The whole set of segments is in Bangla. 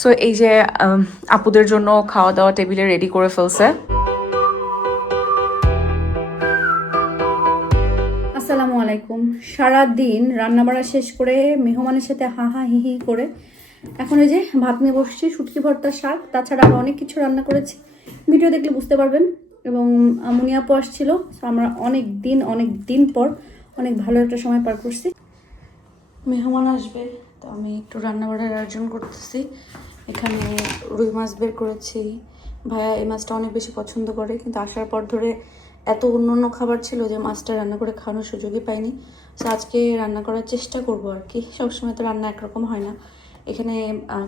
সো এই যে আপুদের জন্য খাওয়া দাওয়া টেবিলে রেডি করে ফেলছে। আসসালামু আলাইকুম। সারাদিন রান্নাবাড়া শেষ করে মেহমানের সাথে হা হা হি হি করে এখন ওই যে ভাত নিয়ে বসছি, শুটকি ভর্তা, শাক, তাছাড়া আরও অনেক কিছু রান্না করেছি। ভিডিও দেখলে বুঝতে পারবেন। এবং মুনি আপু আসছিল, আমরা অনেক দিন পর অনেক ভালো একটা সময় পার করছি। মেহমান আসবে তো আমি একটু রান্নাবাড়ার আয়োজন করতেছি। এখানে রুই মাছ বের করেছি। ভাইয়া এই মাছটা অনেক বেশি পছন্দ করে, কিন্তু আসার পর ধরে এত অন্য খাবার ছিল যে মাছটা রান্না করে খাওয়ানোর সুযোগই পাইনি। তো আজকে রান্না করার চেষ্টা করব আর কি। সবসময় তো রান্না একরকম হয় না। এখানে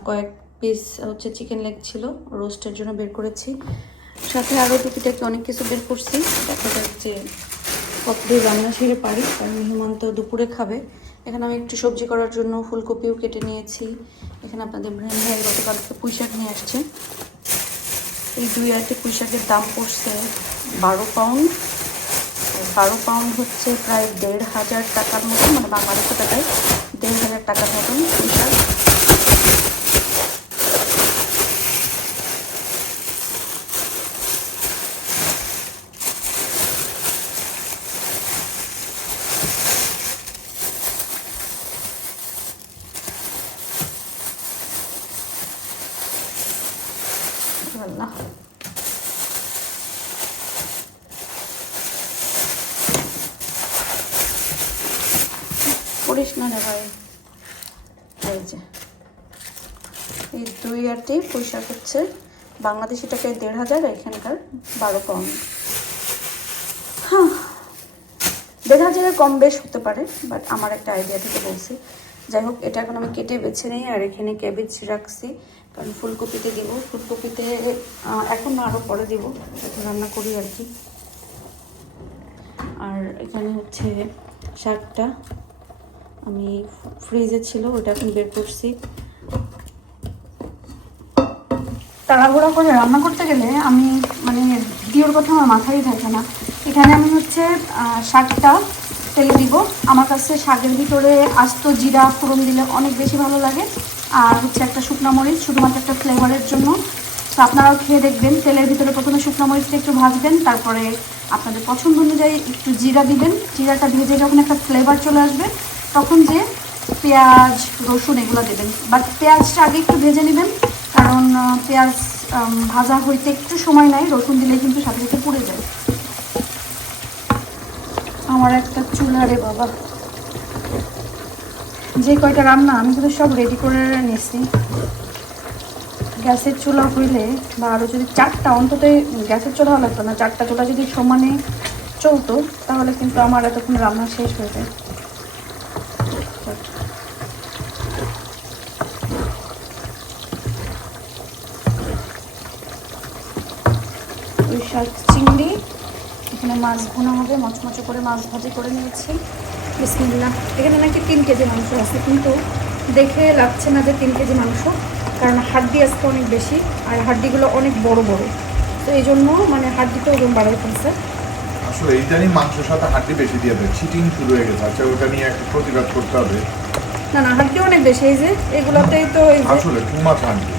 কয়েক পিস হচ্ছে চিকেন লেগ ছিল, রোস্টের জন্য বের করেছি। সাথে আরও টুকিটাকি অনেক কিছু বের করছি। দেখা যাক যে কতদূর রান্না সেরে পারি, কারণ মেহমান তো দুপুরে খাবে। এখানে আমি একটু সবজি করার জন্য ফুলকপিও কেটে নিয়েছি। এখানে আপনাদের ব্রেন ভাই গতকালকে পুঁই শাক নিয়ে আসছে। এই 2 আইটি পুঁই শাকের দাম পড়ছে 12 পাউন্ড। 12 পাউন্ড হচ্ছে প্রায় 1,500 টাকার মতন, মানে বাংলাদেশি টাকায় 1,500 টাকার মতন পুঁই শাক। আল্লাহ, করিস না রে ভাই। এই যে এই 2 আইটি পুঁই শাক হচ্ছে বাংলাদেশি টাকায় 1,500, এখানকার 12 পাউন্ড। হ্যাঁ, 1,500 কম বেশ হতে পারে, বাট আমার একটা আইডিয়া থেকে বলছি। যাই হোক, এটা এখন আমি কেটে বেছে নিই। আর এখানে ক্যাবেজ রাখছি, কারণ ফুলকপিতে দিব। ফুলকপিতে এখন আরও পরে দিব, রান্না করি আর কি। আর এখানে হচ্ছে শাকটা আমি ফ্রিজে ছিল, ওটা এখন বের করছি। তাড়াহুড়া করে রান্না করতে গেলে আমি মানে ভিডিওর কথা আমার মাথায় থাকে না। এখানে আমি হচ্ছে শাকটা তেলে দিব। আমার কাছে শাকের ভিতরে আস্ত জিরা ফোড়ন দিলে অনেক বেশি ভালো লাগে, আর হচ্ছে একটা শুকনো মরিচ, শুধুমাত্র একটা ফ্লেভারের জন্য। তো আপনারাও খেয়ে দেখবেন। তেলের ভিতরে প্রথমে শুকনো মরিচটা একটু ভাজবেন, তারপরে আপনাদের পছন্দ অনুযায়ী একটু জিরা দিবেন। জিরাটা ভেজে যখন একটা ফ্লেভার চলে আসবে, তখন যে পেঁয়াজ রসুন এগুলো দেবেন। বাট পেঁয়াজটা আগে একটু ভেজে নেবেন, কারণ পেঁয়াজ ভাজা হইতে একটু সময় নেয়, রসুন দিলে কিন্তু সাথে সাথে পুড়ে যায়। আমার একটা চুলা রে বাবা, যে কয়টা রান্না আমি কিন্তু সব রেডি করে নিয়েছি। গ্যাসের চুলা হইলে, বা আরও যদি 4টা অন্তত, গ্যাসের চুলা লাগতো না, 4টা চুলা যদি সমানে চলতো, তাহলে কিন্তু আমার এতক্ষণ রান্না শেষ হয়ে যায়। ওই শাক চিংড়ি, এখানে মাছ ভুনা হবে, মচমচে করে মাছ ভাজি করে নিয়েছি। বিসমিল্লাহ। এখানে নাকি 3 কেজি মাংস আছে, কিন্তু দেখে লাগছে না যে 3 কেজি মাংস, কারণ হাড্ডি আজকে অনেক বেশি, আর হাড্ডিগুলো অনেক বড় বড়। তো এই জন্য মানে হাড্ডিতে ওজন বাড়াই ফেলছে। আসলে এইটারই মাংসের সাথে হাড্ডি বেশি দিয়ে দেয়, চিটিং শুরু হয়ে গেছে। আচ্ছা, ওটা নিয়ে একটা প্রতিবাদ করতে হবে। না না, হাড্ডি অনেক বেশি। এই যে এগুলাতেই তো, এই যে আসলে টু মাচ হাড্ডি।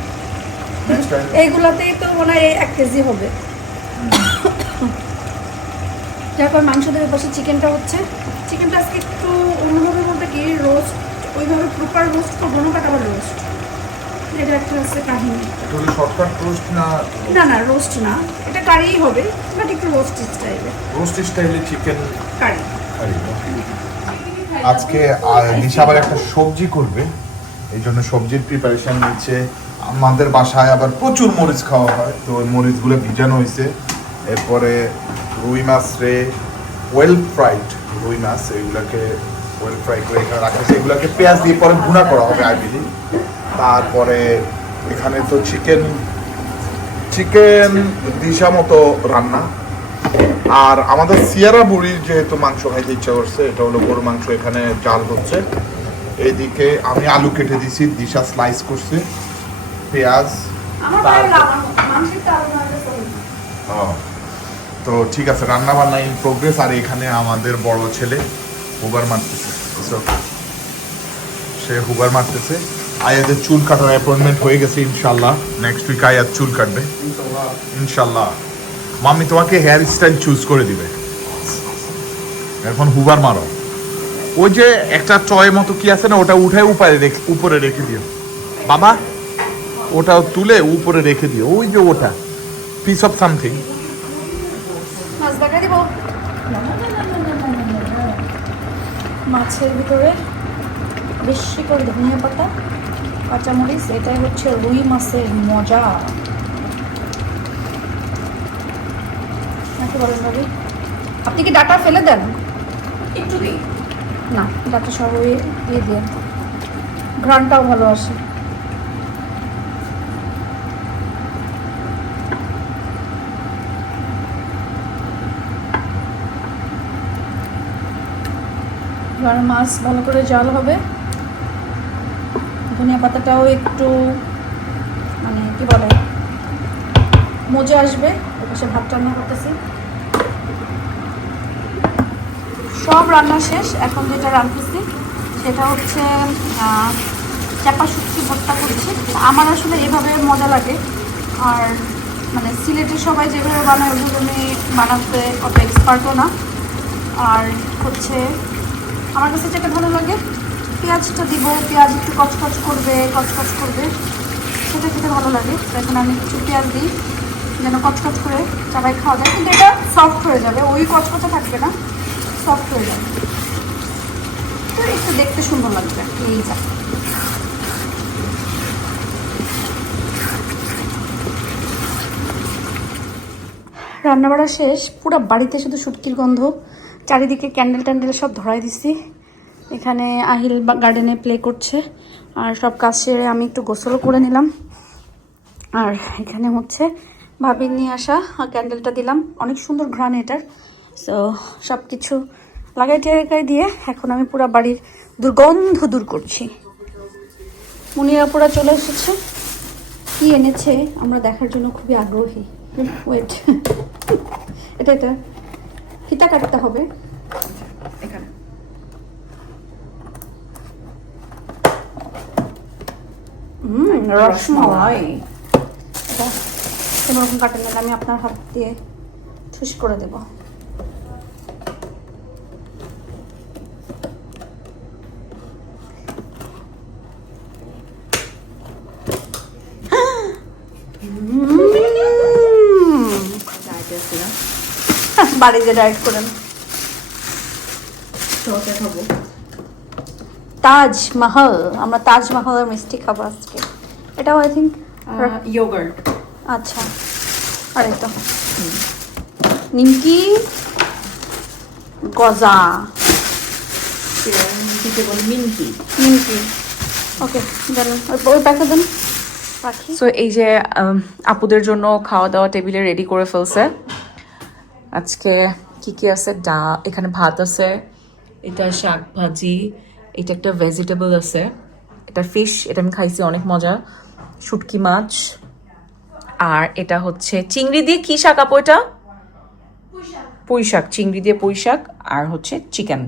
নেক্সট টাইম এইগুলাতেই তো মনে হয় 1 কেজি হবে। তারপর মাংস দেওয়ার পাশে চিকেনটা হচ্ছে। চিকেনটা আজকে একটু অন্যভাবে বলতে কি, রোস্ট ওইভাবে প্রপার রোস্ট করবো না, বাট আবার রোস্ট, এটা একটা হচ্ছে কাহিনী। আসলে শর্টকাট রোস্ট না, না না, রোস্ট না, এটা কারিই হবে, বাট একটু রোস্ট স্টাইলে। রোস্ট স্টাইলে চিকেন কারি। আজকে দিশা আবার একটা সবজি করবে, এই জন্য সবজির প্রিপারেশন নিচ্ছে। আমাদের বাসায় আবার প্রচুর মরিচ খাওয়া হয়, তো ওই মরিচগুলো ভিজানো হয়েছে। এরপরে রুই মাছ রে ওয়েল ফ্রাইড রুই মাছ, এগুলোকে ওয়েল ফ্রাই করে এখানে রাখা হয়েছে। এগুলোকে পেঁয়াজ দিয়ে পরে ভুনা করা হবে আই বিলিভ। তারপরে এখানে তো চিকেন দিশা মতো রান্না। আর আমাদের সিয়ারা বুড়ির যেহেতু মাংস খাইতে ইচ্ছা করছে, এটা হলো গরু মাংস, এখানে জাল হচ্ছে। এইদিকে আমি আলু কেটে দিছি, দিশা স্লাইস করছে, পেঁয়াজ। তো ঠিক আছে, রান্না বান্না ইন প্রোগ্রেস। আর এখানে আমাদের বড় ছেলে হুবার মারতেছে, সে হুবার মারতেছে। আয়াদের চুল কাটার অ্যাপয়েন্টমেন্ট হয়ে গেছে ইনশাল্লাহ। নেক্সট উইক আয়াত চুল কাটবে ইনশাল্লাহ। মাম্মি তোমাকে হেয়ার স্টাইল চুজ করে দিবে। এখন হুবার মারো। ওই যে একটা টয় মতো কি আছে না, ওটা উঠায় উপরে রেখে দিও বাবা, ওটা তুলে উপরে রেখে দিও। ওই যে ওটা পিস অফ সামথিং। মাছ দেখা দিব। মাছের ভিতরে বেশি করে ধনিয়া পাতা, কাঁচামরিচ, এটাই হচ্ছে রুই মাছের মজা। নাকি বলেন ভাবি? আপনি কি ডাটা ফেলে দেন? একটু দিই। না, ডাটা সহ দিয়ে দেন, ঘ্রাণটাও ভালো আসে। এবার মাছ ভালো করে জাল হবে, ধনিয়া পাতাটাও একটু মানে কি বলে মজা আসবে। ওপাশে ভাত রান্না করতেছি, সব রান্না শেষ। এখন যেটা রাঁধতেছি সেটা হচ্ছে চাপা শুটকি ভর্তা করছি। আমার আসলে এভাবে মজা লাগে, আর মানে সিলেটের সবাই যেভাবে বানায় ওইভাবে আমি বানাতে অত এক্সপার্টও না। আর হচ্ছে আমার কাছে যেটা ভালো লাগে, পেঁয়াজটা দিব, পেঁয়াজ একটু কচকচ করবে সেটা খেতে ভালো লাগে। তো এখন আমি কিছু পেঁয়াজ দিই যেন কচকচ করে সবাই খাওয়া যায়, কিন্তু এটা সফট হয়ে যাবে, ওই কচকচা থাকবে না, সফট হয়ে যাবে, তো একটু দেখতে সুন্দর লাগবে। এই যা রান্নাবাড়া শেষ, পুরো বাড়িতে শুধু শুটকির গন্ধ, চারিদিকে ক্যান্ডেল ট্যান্ডেল সব ধরাই দিছি। এখানে আহিল গার্ডেনে প্লে করছে, আর সব কাজ সেরে আমি একটু গোসলও করে নিলাম। আর এখানে হচ্ছে ভাবির নিয়ে আসা ক্যান্ডেলটা দিলাম, অনেক সুন্দর ঘ্রাণ এটার। সো সব কিছু লাগাই টেরাই দিয়ে এখন আমি পুরো বাড়ির দুর্গন্ধ দূর করছি। মুনিরা পুরা চলে এসেছে, কি এনেছে আমরা দেখার জন্য খুবই আগ্রহী। ওয়েট, এটা ফিতা কাটতে হবে এখানে। রসমালাই। এটা কোনোরকম কাটে নিলে আমি আপনার হাত দিয়ে ঠুস করে দেব। বাড়িতে ডায়েট করেন। তাজমহল, আমরা তাজমহলের মিষ্টি খাবো আজকে। এটাও আই থিঙ্ক ইয়োগার্ট। আচ্ছা, আর এই তো নিমকি গজা, মিনকি। নিমকি। ওকে, দেন ওই প্যাকে দেন, রাখি। সো এই যে আপুদের জন্য খাওয়া দাওয়া টেবিলে রেডি করে ফেলছে। আজকে কি কি আছে? এখানে ভাত আছে, এটা শাক ভাজি, এটা একটা ভেজিটেবল আছে, এটা ফিশ, এটা আমি খাইছি অনেক মজা, শুটকি মাছ, আর এটা হচ্ছে চিংড়ি দিয়ে কি শাক আপু? এটা পুঁই শাক, চিংড়ি দিয়ে পুঁই শাক, আর হচ্ছে চিকেন।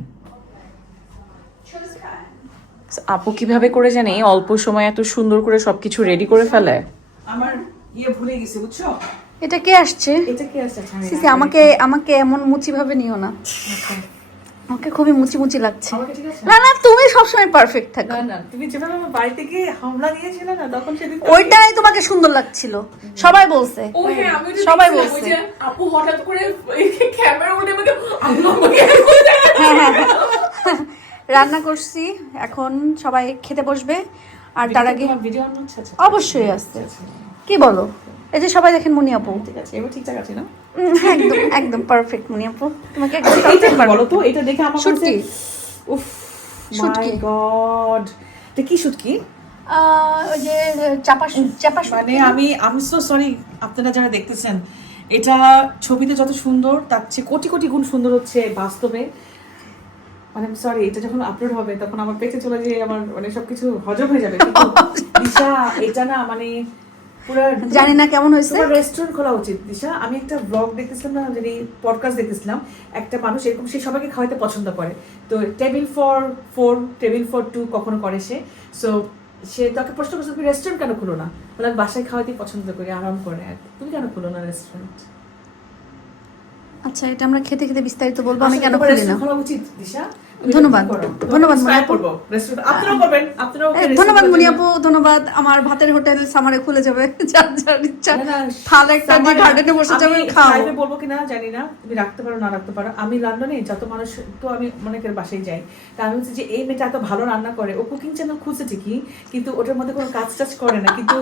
আপু কিভাবে করে জানি অল্প সময় এত সুন্দর করে সবকিছু রেডি করে ফেলে। আমার ভুলে গেছি বুঝছো। এটা কে আসছে? এটা কি আছে? সিসি, আমাকে এমন মুচি ভাবে নিও না, আমাকে খুবই মুচি মুচি লাগছে। ঠিক আছে। না না, তুমি সবসময় পারফেক্ট থাকো। না না, তুমি যেভাবে আমার বাড়িতে গিয়ে হামলা দিয়েছিলে না, তখন সেদিন ওইটাই তোমাকে সুন্দর লাগছিল, সবাই বলছে। ও হ্যাঁ, আমি ওটা সবাই দেখছিলাম, বলছে। ওই যে আপু হঠাৎ করে ক্যামেরা উঠে আমাকে রান্না করছি, এখন সবাই খেতে বসবে, আর তার আগে ভিডিও অন হচ্ছে। আচ্ছা, অবশ্যই আসছে। কি বলো? এই যে সবাই দেখেন মুনি আপু, ঠিক আছে, এবার ঠিকঠাক আছে না? একদম একদম পারফেক্ট মুনি আপু, তোমাকে একদম এইটা perfect বলো বানাবো। তো, এটা দেখে আমার শুটকি। উফ, শুটকি। মাই গড, এটা কি শুটকি? ওই যে চাপা মানে আমি সো সরি, আপনারা যারা দেখতেছেন, এটা ছবিতে যত সুন্দর তার চেয়ে কোটি কোটি গুণ সুন্দর হচ্ছে বাস্তবে। মানে সরি, এটা যখন আপলোড হবে তখন আমার পেটে চলে যেয়ে আমার মানে সবকিছু হজম হয়ে যাবে। কিন্তু দিশা, এটা না মানে পুরো জানি না কেমন হয়েছে। তোমার রেস্টুরেন্ট খোলা উচিত দিশা। আমি একটা ব্লগ দেখতেছিলাম না, যদি পডকাস্ট দেখতেছিলাম, একটা মানুষ এরকম সে সবাইকে খাওয়াতে পছন্দ করে। তো টেবিল ফর 4, টেবিল ফর 2 কখনো করে সে। সো সে তাকে প্রশ্ন করছে তুমি রেস্টুরেন্ট কেন খুলো না? বলে আমি বাসায় খাওয়াতেই পছন্দ করি, আরাম করে। তুমি কেন খুলো না রেস্টুরেন্ট? আচ্ছা, এটা আমরা খেতে খেতে বিস্তারিত বলবো আমি কেন খুলি না। খোলা উচিত দিশা। ধন্যবাদ। ধন্যবাদ মনি আপু। আপনারাও করবেন, আপনারাও ধন্যবাদ মনি আপু, ধন্যবাদ। আমার ভাতের হোটেল সামারে খুলে যাবে, যার যার ইচ্ছা থাল একটা দিয়ে গার্ডেনে বসে যাবে, খাও। লাইভে বলবো কিনা জানি না, তুমি রাখতে পারো না রাখতে পারো। আমি লন্ডনে যত মানুষ, তো আমি অনেকের বাসায় যাই, তা আমি হচ্ছে যে এই মেয়েটা এত ভালো রান্না করে, ও কুকিং চ্যানেল খুঁজছে ঠিকই, কিন্তু ওটার মধ্যে কোনো কাজ টাজ করে না। কিন্তু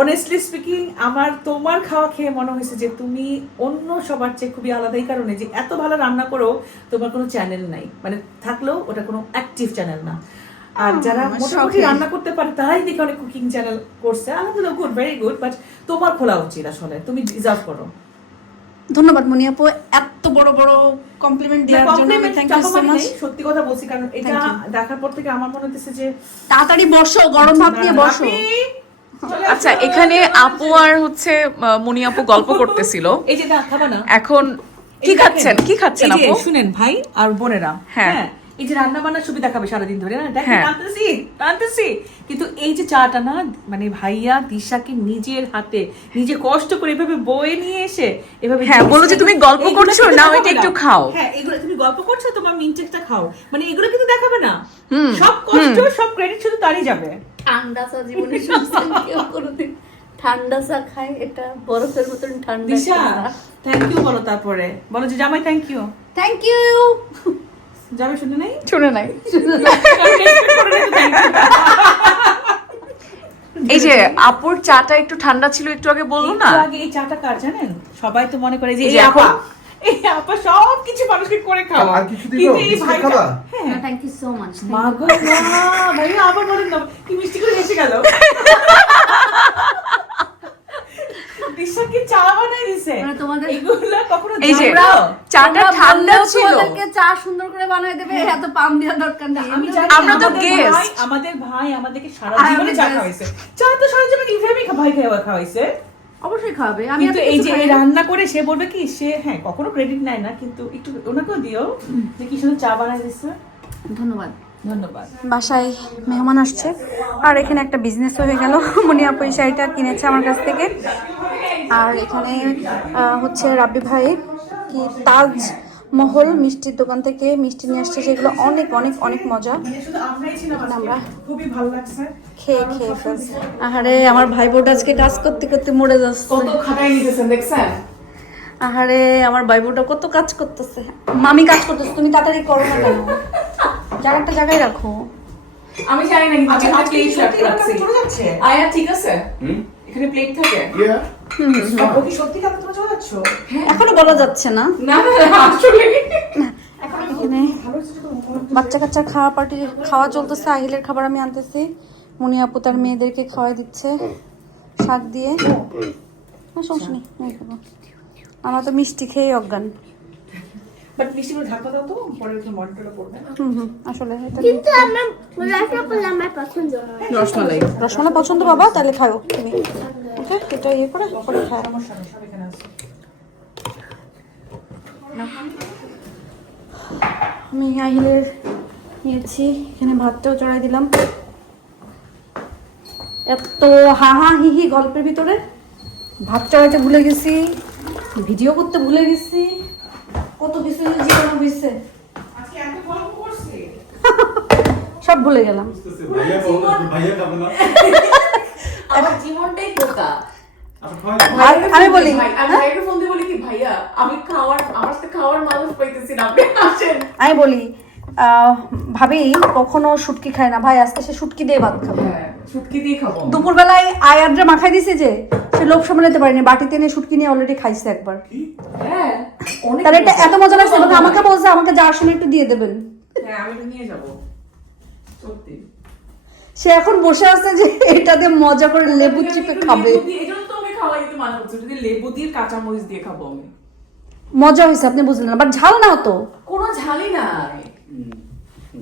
অনেস্টলি স্পিকিং, আমার তোমার খাওয়া খেয়ে মনে হয়েছে যে তুমি অন্য সবার চেয়ে খুবই আলাদা, এই কারণে যে এত ভালো রান্না করো, তোমার কোনো চ্যানেল নাই, মানে থাকলেও ওটা কোনো অ্যাক্টিভ চ্যানেল না। আর যারা মোটামুটি রান্না করতে পারে তারাই দেখে অনেক কুকিং চ্যানেল করছে, আলহামদুলিল্লাহ, গুড, ভেরি গুড, বাট তোমার খোলা উচিত, আসলে তুমি ডিজার্ভ করো। ধন্যবাদ মনি আপু, এত বড় বড় কমপ্লিমেন্ট দেওয়ার জন্য। Thank you so much. সত্যি কথা বলছি, কারণ এটা দেখার পর থেকে আমার মনে হচ্ছে যে তাড়াতাড়ি বসো, গরম ভাত নিয়ে বসো। আচ্ছা, এখানে আপু আর হচ্ছে মনি আপু গল্প করতেছিল। এই যে খাবা না এখন কি খাচ্ছেন, কি খাচ্ছেন আপু? শুনেন ভাই আর বোনেরা, হ্যাঁ, এই যে রান্না বান্নার সুবিধা খাবে সারাদিন ধরে না, দেখেন হ্যাঁ। টানতেছি, কিন্তু এই যে চাটা না, মানে ভাইয়া দিশাকে নিজের হাতে নিজে কষ্ট করে এভাবে বয়ে নিয়ে এসে এভাবে, হ্যাঁ, বলো যে তুমি গল্প করছো, নাও এটা একটু খাও। হ্যাঁ, এগুলো তুমি গল্প করছো, তোমার মিনটেকটা খাও, মানে এগুলো কিন্তু দেখাবে না। সব কষ্ট, সব ক্রেডিট শুধু তারই যাবে। ঠান্ডা চা জীবনে শুনছেন কেউ কোনোদিন? ঠান্ডা চা খায়, এটা বরফের মতন ঠান্ডা। দিশা থ্যাংক ইউ বলো, তারপরে বলো যে জামাই থ্যাংক ইউ। Thank you. জামাই শুনে নাই, শুনে নাই। এই যে আপুর চাটা একটু ঠান্ডা ছিল, একটু আগে বললো না। একটু আগে এই চাটা কার জানেন? সবাই তো মনে করে যে এই এই যে আপা, এই আপা সব কিছু মানুষকে করে খাওয়া, আর কিছু দিব? কিন্তু এই বিস্কুট ভাইটা, খাবা? হ্যাঁ, থ্যাংক ইউ সো মাচ। মা গো মা, ভাইয়া আবার বলেন না, কি মিষ্টি করে এসে গেল। দিশাকে চা বানাই দিছে, মানে তোমাদের এগুলো কখনো এই যে জানো? চাটা ঠান্ডা ছিল। তোমাদেরকে চা সুন্দর করে বানাই দেবে, এত পাম দেওয়ার দরকার নেই। আমি জানি আমরা তো আমাদের guest। ভাই, আমাদের ভাই আমাদেরকে সারা আমি জীবনে চা guest। খাওয়াইছে, চা তো সারা জীবনে ইভেমই ভাই খাওয়াইছে। অবশ্যই খাবে। আমি কিন্তু এই যে এই রান্না করে সে বলবে কি, সে হ্যাঁ কখনো ক্রেডিট নেয় না, কিন্তু একটু ওনাকেও দিও যে কি সুন্দর চা বানাই দিচ্ছে। ধন্যবাদ। ধন্যবাদ। বাসায় মেহমান আসছে, আর এখানে একটা বিজনেস হয়ে গেল। মনি আপু এই শাড়িটা কিনেছে আমার কাছ থেকে। আর এখানে হচ্ছে রাব্বি ভাই কি তাজ মহল মিষ্টির দোকান থেকে মিষ্টি নিয়ে আসছে, যেগুলো অনেক অনেক অনেক মজা। শুধু আমরাই ছিলাম আজকে, আমরা খুবই ভালো লাগছে। খেয়ে খেয়ে ফেলছি। আহারে আমার ভাই বোর্ড আজকে কাজ করতে করতে মরে যাচ্ছে। কত খাটাই নিতেছেন দেখছেন? আহারে আমার ভাই বোর্ডটা কত কাজ করতেছে। মামি কাজ করতেছে, তুমি তাড়াতাড়ি করো না কেন? জায়গাটা জায়গায় রাখো। আমি জানি না, কিন্তু আচ্ছা, আমি আজকে প্লেট সত্যি রাখছি। রান্না চলে যাচ্ছে? আয়া ঠিক আছে, এখানে প্লেট থাকে। ও কি সত্যি রান্না তোমরা চলে যাচ্ছ? এখনো বলা যাচ্ছে না। না না না, আসলে এখানে বাচ্চা কাচ্চার খাওয়া পার্টি খাওয়া চলতেছে। আহিলের খাবার আমি আনতেছি, মনি আপু তার মেয়েদেরকে খাওয়াই দিচ্ছে শাক দিয়ে। না সমস্যা নেই, আমি খাবো। আমরা তো মিষ্টি খেয়ে অজ্ঞান। বাট মিষ্টিগুলো ঢাকা দাও তো, পরে একটু মনিটরে পড়বে। আসলে এটা কিন্তু আমার রসগোল্লা আমার পছন্দ হয়। রসমালাই। রসমালাই পছন্দ বাবা, তাহলে খাও তুমি। ওকে, এটা ইয়ে করে পরে খাও। সমস্যা নেই, সব এখানে আছে। আমি আহিলের নিয়েছি, এখানে ভাতটাও চড়াই দিলাম। এত হাহা হিহি গল্পের ভিতরে ভাত চড়াইতে ভুলে গেছি, ভিডিও করতে ভুলে গেছি, কত কিছু জীবনে হয়েছে, আজকে এত গল্প করছি। সব ভুলে গেলাম। আমার জীবনটাই বোকা। আর আমি বলি আমি ভাইকে ফোন দিয়ে বলি কি ভাইয়া আমি আমার সাথে খাওয়ার মানুষ পাইতেছি না, আপনি আসেন। আমি বলি ভাবি কখনো শুটকি খায় না, ভাই আজকে সে শুটকি দিয়ে ভাত খাবে। শুটকি দিয়ে খাবো। দুপুরবেলায় আয়াদ্রে মাখাই দিছে যে সে লোভ সামলাতে পারেনি, বাটিতে নিয়ে শুটকি নিয়ে অলরেডি খাইছে একবার। হ্যাঁ অনেক তার এটা এত মজা লাগছে, এবং আমাকে বলছে আমাকে যাওয়ার সময় একটু দিয়ে দেবেন। হ্যাঁ আমি তো নিয়ে যাবো সত্যি। সে এখন বসে আছে যে এটা দিয়ে মজা করে লেবু চিপে খাবে। এই জন্য তো আমি খাওয়াই দিতে মানা করছি, যদি লেবু দিয়ে কাঁচা মরিচ দিয়ে খাবো আমি। মজা হয়েছে, আপনি বুঝলেন না, বাট ঝাল না হতো। কোনো ঝালই নাই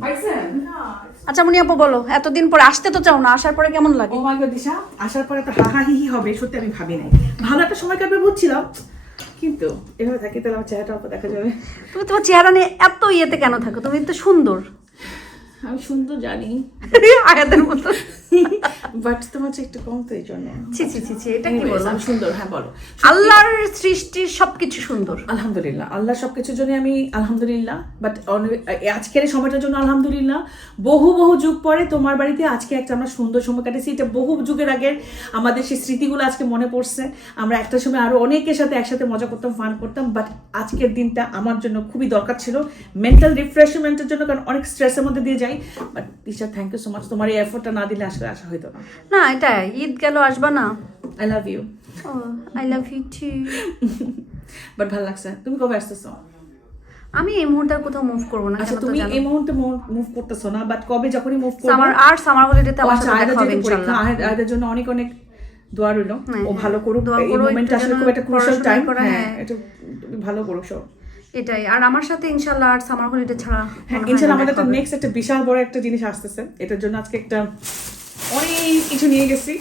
পাইছেন। আচ্ছা মনি আপু বলো, এতদিন পরে আসতে তো চাও না, আসার পরে কেমন লাগে? ও মাই গড দিশা, আসার পরে তো হাহা হিহি হবে, সত্যি আমি ভাবি নাই। ভালো একটা সময় কাটবে বুঝছিলাম, কিন্তু এভাবে থাকি তাহলে আমার চেহারাটা অল্প দেখা যাবে। তুমি তোমার চেহারা নিয়ে এত ইয়েতে কেন থাকো? তুমি তো সুন্দর। আমি সুন্দর জানি, আয়াতের মতো। বাট তোমার চেয়ে একটু কম তো এই জন্য। ছি ছি ছি ছি, এটা কি Anyways, বললাম? আমি সুন্দর, হ্যাঁ বলো। আল্লাহর সৃষ্টির সবকিছু সুন্দর। আলহামদুলিল্লাহ, আল্লাহ সবকিছুর জন্য আমি আলহামদুলিল্লাহ। বাট আজকের এই সময়টার জন্য আলহামদুলিল্লাহ। বহু বহু যুগ পরে তোমার বাড়িতে আজকে একটা আমরা সুন্দর সময় কাটেছি। এটা বহু যুগের আগের আমাদের সেই স্মৃতিগুলো আজকে মনে পড়ছে। আমরা একটা সময় আরো অনেকের সাথে একসাথে মজা করতাম, ফান করতাম। বাট আজকের দিনটা আমার জন্য খুবই দরকার ছিল মেন্টাল রিফ্রেশমেন্টের জন্য, কারণ অনেক স্ট্রেসের মধ্যে দিয়ে যাই। But teacher, thank you so much. তোমার এই এফোর্টটা না দিলে আসলে আসা হইতো না। না, এটা ঈদ গেল, আসবা না? I love you. I love you too. But ভালো লাগছে। তুমি কবে আসতেছো? আমি এই মুহূর্তে আর কোথাও মুভ করবো না। আচ্ছা, তুমি এই মুহূর্তে মুভ করতেছো না, বাট কবে যখনই মুভ করবে সামার হলিডেতে আমার সাথে দেখা হবে ইনশাআল্লাহ। আয়দার জন্য অনেক অনেক দোয়া রইলো। হ্যাঁ, ও ভালো করুক। দোয়া এই করো, মোমেন্টটা একটু আসলে খুব যেন একটা ক্রুশাল পড়াশোনা টাইম। করে, হ্যাঁ, হ্যাঁ। এটা ভালো করুক সব। এটাই। আর আমার সাথে ইনশাআল্লাহ আর সামার হলিডে ছাড়া হ্যাঁ, মনে হয় ইনশাআল্লাহ না আমাদের দেখা একটা হবে। নেক্সট একটা বিশাল বড় একটা জিনিস আসতেছে। এটার জন্য আজকে একটা অনেক কিছু নিয়ে গেছি।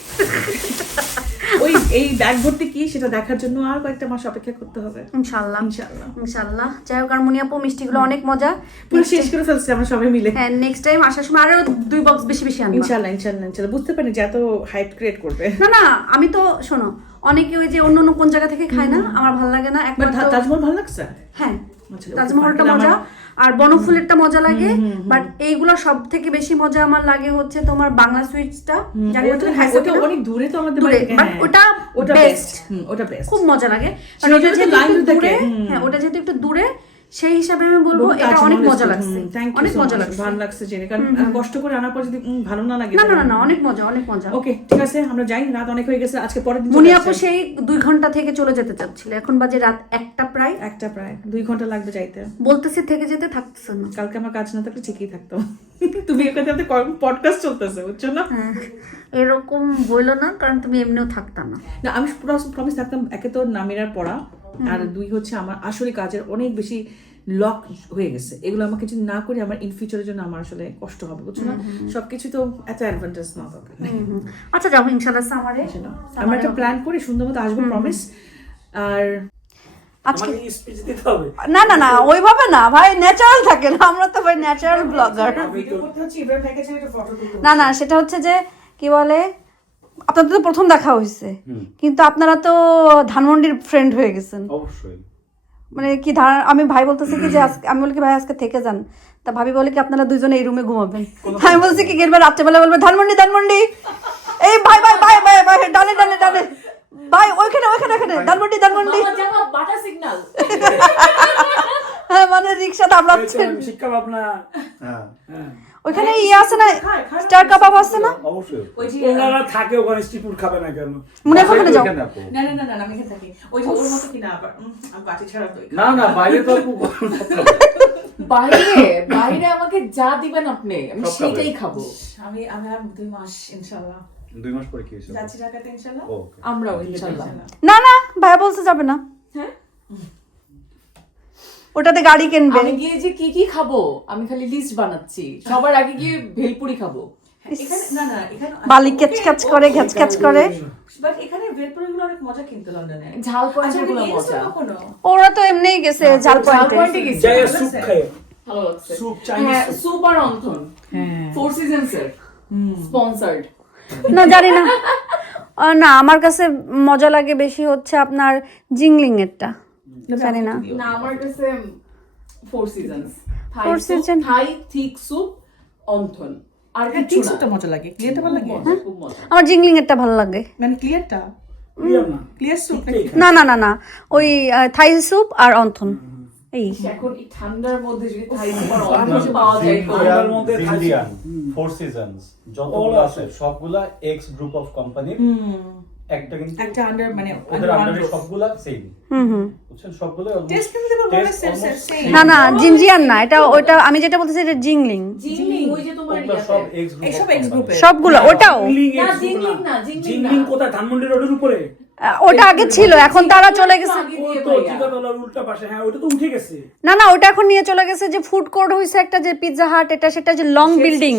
ওই এই ব্যাগ ভর্তি কি সেটা দেখার জন্য আর কয়েকটা মাস অপেক্ষা করতে হবে ইনশাআল্লাহ ইনশাআল্লাহ। ইনশাআল্লাহ। যাই হোক, আর মুনিয়াপু মিষ্টিগুলো অনেক মজা। পুরো শেষ করে ফেলছি আমরা সবাই মিলে। হ্যাঁ, নেক্সট টাইম আসার সময় আরো 2 বক্স বেশি বেশি আনবা। ইনশাআল্লাহ ইনশাআল্লাহ ইনশাআল্লাহ। বুঝতে পারি যে এত হাইপ ক্রিয়েট করবে। না না, আমি তো শোনো, অনেকে ওই যে অন্য অন্য কোন জায়গা থেকে খায় না, আমার ভালো লাগে না। বাট একবার তো- তাজমহল ভালো লাগছে। হ্যাঁ, আচ্ছা, তাজমহলটা okay, মজা, আমার- আর বনফুলেরটা মজা লাগে। বাট এইগুলো সব থেকে বেশি মজা আমার লাগে হচ্ছে তোমার বাংলা সুইটসটা। জানি না ওটা তুমি হ্যাঁ, খাইছো ওটা কিনা? অনেক দূরে তো আমাদের দূরে, বাড়ি থেকে। but হ্যাঁ, ওটা ওটা best। বেস্ট। ওটা বেস্ট। খুব মজা লাগে। সেটা কারণ ওটা তো যেহেতু line একটু থাকে, দূরে, হুম। হ্যাঁ, ওটা যেহেতু একটু দূরে, সেই হিসাবে আমি বলবো এটা অনেক মজা লাগছে। অনেক মজা লাগছে। ভালো লাগছে জেনে, কারণ কষ্ট করে আনার পর যদি ভালো না লাগে। না না না না, অনেক মজা, অনেক মজা। ওকে, ঠিক আছে, আমরা যাই। রাত অনেক হয়ে গেছে। আজকে পরের দিন চলে মুনিয়াপু আসছে। সেই 2 ঘন্টা থেকে চলে যেতে চাচ্ছিল, এখন বাজে রাত 1টা প্রায়। একটা প্রায় 2 ঘন্টা লাগবে যাইতে। বলতেছি থেকে যেতে, থাকতেছে না। কালকে আমার কাজ না থাকলে ঠিকই থাকতো। তুমি এর কথা পডকাস্ট চলতেছে, বুঝছো না? হ্যাঁ, এরকম বইলো না, কারণ তুমি এমনিও থাকতা না। না, আমি প্রমিস থাকতাম। একে তো নামিরার পড়া, আর 2 হচ্ছে আমার আসলে কাজের অনেক বেশি লক হয়ে গেছে। এগুলো আমাকে যদি না করি আমার ইন ফিউচারের জন্য আমার আসলে কষ্ট হবে, বুঝছো না? সবকিছু তো এত অ্যাডভান্টেজ না দরকার নেই। আচ্ছা, যাও ইনশাআল্লাহ সামারে। আমরা একটা প্ল্যান করি, সুন্দর মতো আসবো, প্রমিস। আর আজকে স্পিচ দিতে হবে। না না না, ওইভাবে না ভাই, ন্যাচারাল থাকে না, আমরা তো ভাই ন্যাচারাল ব্লগার। ভিডিও করতে হচ্ছে, ইব্রাহিম ভাইকে ছেড়ে একটা ফটো তুলতে না না, সেটা হচ্ছে যে কি বলে, আপনাদের তো প্রথম দেখা হয়েছে, কিন্তু আপনারা তো ধানমন্ডির ফ্রেন্ড হয়ে গেছেন। অবশ্যই। মানে কি আমি ভাই বলতেছি কি যে আমি বলি কি ভাই আজকে থেকে যান, তা ভাবি বলে কি আপনারা দুইজনে এই রুমে ঘুমাবেন। আমি বলছি কি গেলবার রাত্রেবেলা বলবে ধানমন্ডি ধানমন্ডি, এই ভাই ভাই ভাই ভাই ভাই ডালে ডালে ডালে ভাই, ওইখানে ওইখানে ওইখানে ধানমন্ডি ধানমন্ডি। মামা জামা বাটা সিগন্যাল। হ্যাঁ, মানে রিক্সা দাবড়াচ্ছেন শিক্ষা ভাবনা। হ্যাঁ। ওইখানে ইয়ে আছে না, স্টার কাবাব আছে না? অবশ্যই। ওই যে ওনারা থাকে ওখানে, স্ট্রিট ফুড খাবে না কেন? মনে হয় ওখানে যাও। ওইখানে আপু। না না না না, আমি এখানে থাকি। ওই যে ওর মতো কিনা আবার আমি বাটি ছাড়া দই খাই। না না, বাইরে তো আপু বাইরে বাইরে আমাকে যা দিবেন আপনি, আমি সব খাবেন। সেটাই খাবো। আমি আমি আর 2 মাস ইনশাআল্লাহ 2 মাস পরে কি হয়েছে? যাচ্ছি ঢাকাতে ইনশাআল্লাহ। ওকে। আমরাও ইনশাআল্লাহ। না না, ভাইয়া বলছে যাবে না, হ্যাঁ, ওটাতে গাড়ি কিনবে। আমি গিয়ে যে কি কি খাবো আমি খালি লিস্ট বানাচ্ছি। সবার আগে গিয়ে ভেলপুরি খাবো। এখানে না না, এখানে বালি ক্যাচ ক্যাচ করে, ঘ্যাচ ক্যাচ করে। বাট এখানে ভেলপুরিগুলো অনেক মজা কিন্তু লন্ডনে। ঝাল আচ্ছা, পয়েন্টের গুলো আপনি গিয়েছেন মজা। কখনো? ওরা তো এমনিই গেছে ঝাল ঝাল পয়েন্টে। পয়েন্টে গেছি, যাই স্যুপ খায়। ভালো লাগছে। স্যুপ, চাইনিজ হ্যাঁ, স্যুপ। স্যুপ আর অন্থন। হ্যাঁ। 4 সিজনস এর স্পন্সর্ড। না জানি না, না আমার কাছে মজা লাগে বেশি হচ্ছে আপনার জিংলিং এরটা, জানি না। না, আমার কাছে 4 seasons. 4 season? Thai thick soup wonton. আর হ্যাঁ, কিছু ঠিক না। সুপটা মজা লাগে। ক্লিয়ারটা ভালো লাগে? মজা, খুব মজা। আমার জিংলিং এরটা ভালো লাগে। মানে ক্লিয়ারটা? ক্লিয়ার না। ক্লিয়ার সুপ নাকি? না না না না, ওই থাই স্যুপ আর অন্থন, এই এখন এই ঠান্ডার মধ্যে যদি থাই স্যুপ আর অন্থন পাওয়া যায় তো ঠান্ডার মধ্যে ইন্ডিয়ান 4 সিজনস যতগুলো আছে সবগুলা এক্স গ্রুপ অফ কোম্পানির একটা, কিন্তু একটা আন্ডার মানে ওদের আন্ডারে সবগুলা সেম, বুঝছেন? সবগুলো টেস্ট কিন্তু বলে সেম। না না, জিনজিয়ান না, এটা ওটা আমি যেটা বলতেছি এটা জিংলিং। জিংলিং ওই যে তোমার ওগুলা সব এক্স গ্রুপ এইসব এক্স গ্রুপে। সবগুলো, ওটাও না, জিংলিং না, জিংলিং জিংলিং না। কোথায়? ধানমন্ডি রোডের উপরে। ওটা আগে ছিল, এখন তারা চলে গেছে। আগে ও দিয়ে তো ভাইয়া। জিগাতলার উল্টা পাশে। হ্যাঁ, ওটা তো উঠে গেছে। না না, ওটা এখন নিয়ে চলে গেছে, যে ফুড কোর্ট হইছে একটা, যে পিৎজা হাট, এটা সেটা যে লং বিল্ডিং,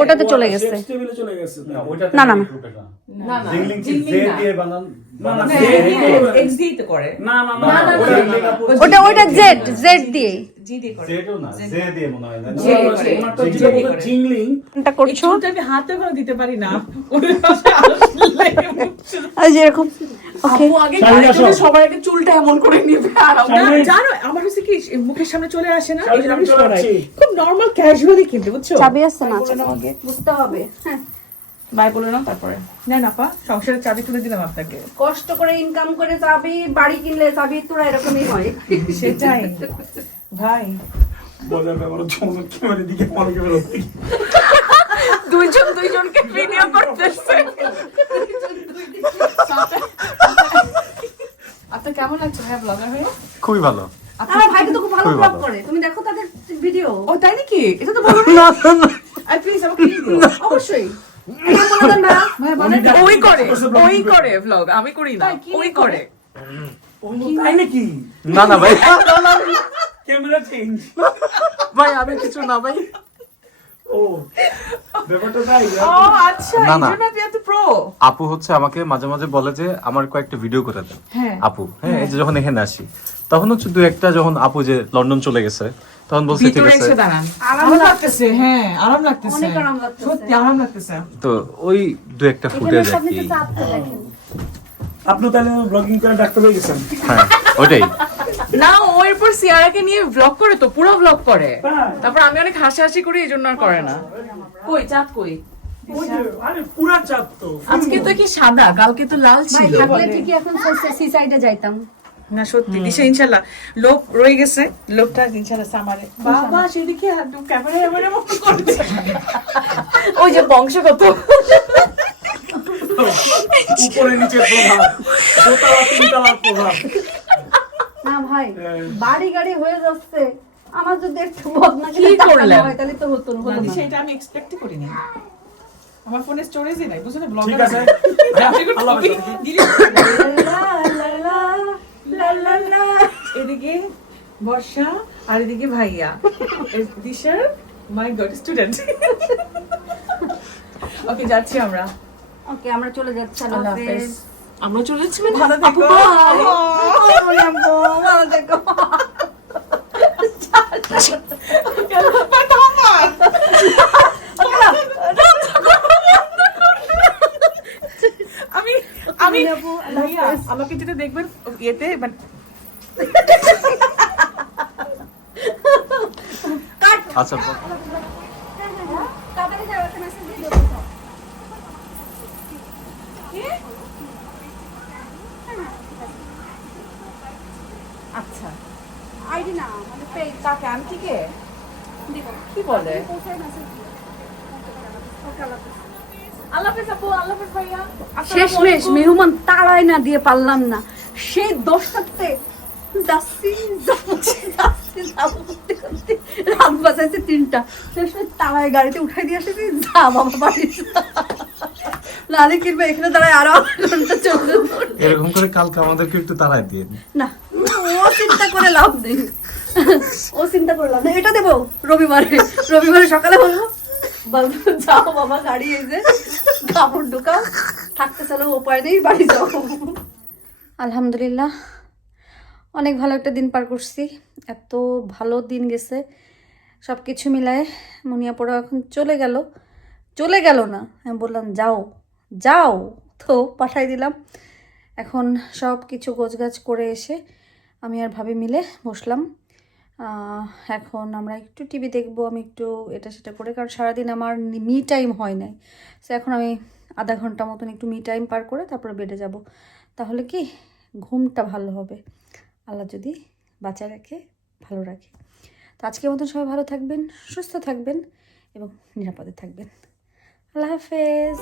ওটাতে চলে গেছে। শেফস টেবিলে চলে গেছে। না ওইটা না, না, না। গ্রুপে না। না না জিংলিং কি জিংলিং জে না। দিয়ে বানান না, হ্যাঁ, জে দিয়ে হ্যাঁ, X দিয়েই তো করে। না না না না, না, ওটা ওটা জিংলিং আপু ওটা জেড দিয়ে জি দিয়ে করে। জেডও না জে দিয়ে মনে হয় না জে ওনার করে। ওনারটা জি যেটা দিয়ে বলে করে। জিংলিং এটা এই করছো চুলটা আমি হাতে করে দিতে পারি না ওরে পাশে আসলে আর যেরকম ওকে আপু আগে শাড়ি গাড়ি আসো। চড়ে সবার আগে চুলটা এমন করে নিবে আর আমরা না, শাড়ি- জানো আমার হচ্ছে কি মুখের সামনে চলে আসে না শাড়ি এই জন্য আমি আমি চলে সরাই আসছি। খুব নরমাল ক্যাজুয়ালি কিন্তু বুঝছো চাবি আসছে না বুঝতে হবে হ্যাঁ বাই বলে না তারপরে না না পা সংসারের চাবি তুলে দিলাম আপনাকে কষ্ট করে ইনকাম করে চাবি বাড়ি কিনলে চাবি তোরা এরকমই হয় সেটাই ভাই বলে ব্যাপার জন্য ক্যামেরা দিকে মনে করে হচ্ছে দুইজন দুইজনকে ভিডিও করতেছে আপনার কেমন লাগছে ভাইয়া ব্লগার হয়ে? খুবই ভালো। আমার ভাই তো খুব ভালো খুবই ব্লগ ভালো। করে তুমি দেখো তাদের ভিডিও ও তাই নাকি এটা তো বলো আর প্লিজ আমাকে দিও অবশ্যই এটা বলে দেন ভাই ভাই বলেন ওই করে ভ্লগ, আমি করি না, ওই করে। তাই নাকি না না ভাই, ক্যামেরা চেঞ্জ ভাই আমি কিছু না ভাই। ও ব্যাপারটা তাই ও আচ্ছা, না, এই না। জন্য আপনি এত প্রো। আপু হচ্ছে আমাকে মাঝে মাঝে বলে যে আমার কয়েকটা ভিডিও করে দেন। হ্যাঁ। আপু হ্যাঁ, এই যে যখন এখানে আসি তখন হচ্ছে দু একটা, যখন আপু যে লন্ডন চলে গেছে তখন বলছে ঠিক ভিতরে আছে। এসে দাঁড়ান। আরাম লাগতেছে হ্যাঁ আরাম লাগতেছে অনেক আরাম লাগতেছে। সত্যি আরাম লাগতেছে তো ওই দু একটা ফুটেজ এখানে আর আপনি কি। তো চাপতে দেখেন আপনি তাহলে ব্লগিং করে ডাক্তার হয়ে গেছেন হ্যাঁ ওটাই। না, ও এরপর সিয়ারাকে নিয়ে ভ্লগ করে, তো পুরো ভ্লগ করে। হ্যাঁ। তারপর আমি অনেক হাসাহাসি করি, এই জন্য আর করে না। কই চাঁদ কই? ওই যে, আরে পুরা চাপ তো আজকে তো কি সাদা, কালকে তো লাল ভাই ছিল। থাকলে ঠিকই এখন সি সাইডে যাইতাম না সত্যি দিশা ইনশাল্লাহ লোক রয়ে গেছে লোকটা ইনশাল্লাহ সামারে বাবা সেদিকে ক্যামেরা এমন মতো করছে ওই যে বংশগত। উপরে নিচে প্রভাব, দোতলা তিনতলার প্রভাব। না ভাই বাড়ি গাড়ি হয়ে যাচ্ছে আমার যদি একটু বদনা কি করলেন? হয় তাহলে তো হতো হলো না দিশা এটা আমি এক্সপেক্টই করিনি আমার ফোনে স্টোরেজই নাই বুঝছো না ব্লগ ঠিক আছে আল্লাহ হাফেজ। লা, লা, লা, লা, লা, লা। এদিকে বর্ষা আর এদিকে ভাইয়া দিশার মাই গড স্টুডেন্ট ওকে যাচ্ছি আমরা ওকে আমরা চলে যাচ্ছি আল্লাহ আল্লাহ হাফেজ হাফেজ আমরা চলে যাচ্ছি মানে? ভালো আপু, থেকো bye। ওরে আম্মু, ভালো থেকো। আমি আমি আপু, আল্লাহ ভাইয়া হাফেজ। আমাকে যেটা দেখবেন ইয়েতে মানে আচ্ছা তাড়াতাড়ি যাও, একটা message দিয়ে দেবো। আচ্ছা, আইডি না মানে পেজ কাকে আন্টিকে দিব কি বলে? পৌঁছায় message দিও। ওকে, আল্লাহ হাফেজ। আল্লাহ হাফেজ আপু, আল্লাহ হাফেজ ভাইয়া। শেষমেশ মেহমান তাড়াই না দিয়ে পারলাম না সেই 10টাতে যাচ্ছি যাবো করতে করতে রাত বাজাইছে 3টা শেষমেশ তাড়াই গাড়িতে উঠাই দিয়ে আসে যা বাবা বাড়ি লালি কিনবে এখানে দাঁড়ায় আরো আধা ঘন্টা চলবে এরকম করে কালকে আমাদেরকে একটু তাড়াই দিন। না ও চিন্তা করে লাভ নেই ও চিন্তা করে লাভ নেই এটা দেবো রবিবারে সকালে বলবো বলবো যাও বাবা গাড়ি এসে কাপড় ঢুকাও থাকতে চলো উপায় নেই বাড়ি যাও আলহামদুলিল্লাহ অনেক ভালো একটা দিন পার করছি এত ভালো দিন গেছে সব কিছু মিলায় মুনিয়াপড়া এখন চলে গেল না আমি বললাম যাও তো পাঠাই দিলাম এখন সব কিছু গোছগাছ করে এসে আমি আর ভাবি মিলে বসলাম এখন আমরা একটু টিভি দেখবো আমি একটু এটা সেটা করে কারণ সারাদিন আমার মি টাইম হয় নাই সো এখন আমি আধা ঘন্টা মতন একটু মি টাইম পার করে তারপরে বেডে যাব তাহলে কি ঘুমটা ভালো হবে আল্লাহ যদি বাঁচা রাখে ভালো রাখে তো আজকের মতন সবাই ভালো থাকবেন সুস্থ থাকবেন এবং নিরাপদে থাকবেন আল্লাহ হাফেজ